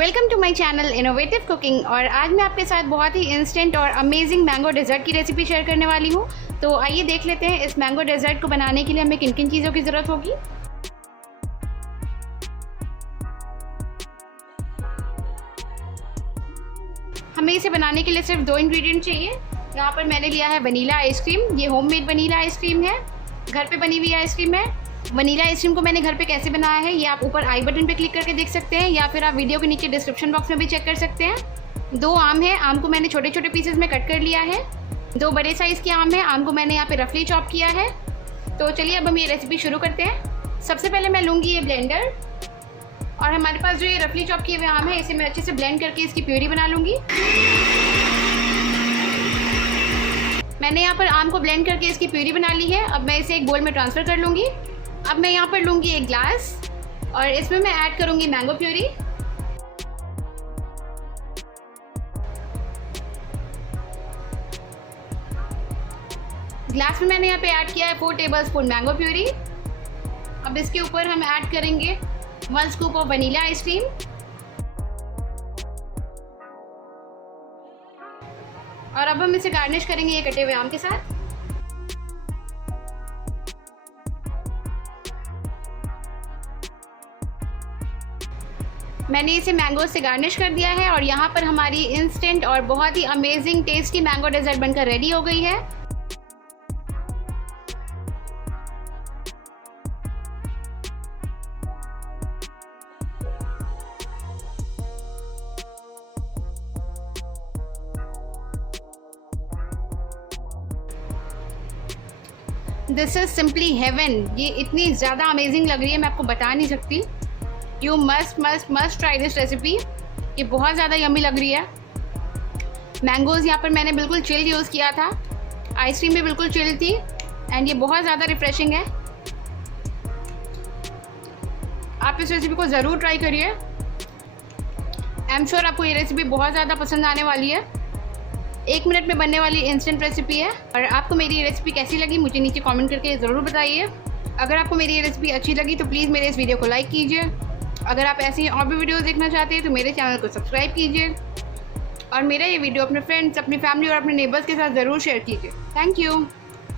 Welcome to my channel innovative cooking. और आज मैं आपके साथ बहुत ही इंस्टेंट और अमेजिंग मैंगो डेजर्ट की रेसिपी शेयर करने वाली हूँ। तो आइए देख लेते हैं इस मैंगो डेजर्ट को बनाने के लिए हमें किन किन चीज़ों की ज़रूरत होगी। हमें इसे बनाने के लिए सिर्फ 2 इंग्रेडिएंट चाहिए। यहाँ पर मैंने लिया है वनीला आइसक्रीम। ये होममेड वनीला आइसक्रीम है, घर पे बनी हुई आइसक्रीम है। वनीला आइसक्रीम को मैंने घर पे कैसे बनाया है ये आप ऊपर आई बटन पे क्लिक करके देख सकते हैं, या फिर आप वीडियो के नीचे डिस्क्रिप्शन बॉक्स में भी चेक कर सकते हैं। 2 आम है, आम को मैंने छोटे छोटे पीसेस में कट कर लिया है। 2 बड़े साइज़ के आम है, आम को मैंने यहाँ पे रफली चॉप किया है। तो चलिए अब हम ये रेसिपी शुरू करते हैं। सबसे पहले मैं लूँगी ये ब्लेंडर, और हमारे पास जो ये रफली चॉप किए हुए आम है इसे मैं अच्छे से ब्लेंड करके इसकी प्यूरी बना लूँगी। मैंने यहाँ पर आम को ब्लेंड करके इसकी प्यूरी बना ली है। अब मैं इसे एक बोल में ट्रांसफ़र कर लूँगी। अब मैं यहाँ पर लूँगी एक ग्लास, और इसमें मैं ऐड करूँगी मैंगो प्यूरी। ग्लास में मैंने यहाँ पे ऐड किया है 4 टेबलस्पून मैंगो प्यूरी। अब इसके ऊपर हम ऐड करेंगे 1 स्कूप ऑफ वनीला आइसक्रीम, और अब हम इसे गार्निश करेंगे ये कटे हुए आम के साथ। मैंने इसे मैंगो से गार्निश कर दिया है, और यहाँ पर हमारी इंस्टेंट और बहुत ही अमेजिंग टेस्टी मैंगो डेजर्ट बनकर रेडी हो गई है। This is simply heaven. ये इतनी ज़्यादा अमेजिंग लग रही है, मैं आपको बता नहीं सकती। You must try this recipe. ये बहुत ज़्यादा यम्मी लग रही है। मैंगोज़ यहाँ पर मैंने बिल्कुल चिल्ड यूज़ किया था, आइसक्रीम भी बिल्कुल चिल्ड थी, एंड ये बहुत ज़्यादा रिफ्रेशिंग है। आप इस रेसिपी को ज़रूर ट्राई करिए। आई एम श्योर आपको ये रेसिपी बहुत ज़्यादा पसंद आने वाली है। 1 मिनट में बनने वाली इंस्टेंट रेसिपी है। और आपको मेरी ये रेसिपी कैसी लगी मुझे नीचे कमेंट करके ज़रूर बताइए। अगर आपको मेरी ये रेसिपी अच्छी लगी तो प्लीज़ मेरे इस वीडियो को लाइक कीजिए। अगर आप ऐसी और भी वीडियोस देखना चाहते हैं तो मेरे चैनल को सब्सक्राइब कीजिए, और मेरा ये वीडियो अपने फ्रेंड्स, अपनी फैमिली और अपने नेबर्स के साथ ज़रूर शेयर कीजिए। Thank you.